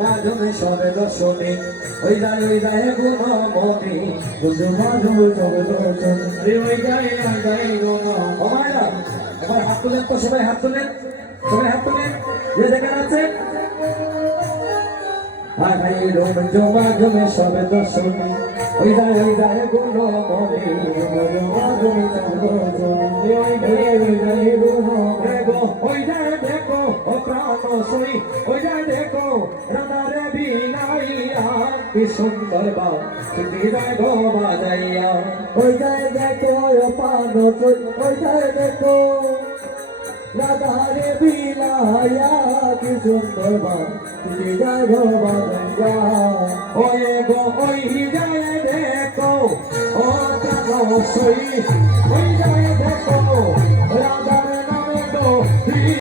মাঝমে সবে দর্শনে ওই যায় গুণ মনে মাঝমে সবে দর্শনে ওই যায় গুণ আমার হাত তুলেন তো সবাই হাত তুলেন যে যেখানে আছে ভাই মাঝমে সবে দর্শনে ওই যায় গুণ মনে মাঝমে সবে দর্শনে ওই যায় গুণ ওই যায় দেখো ও প্রাণ সই ওই যায় দেখো রাধারে বিনাইয়া কি সুন্দর বা তুমি যায় গো বাজাইয়া ওই যায় দেখো ও প্রাণ সই ওই যায় দেখো রাধারে বিনাইয়া কি সুন্দর বা তুমি যায় গো বাজাইয়া ওই গো ওই যায় দেখো ও প্রাণ সই ওই যায় দেখো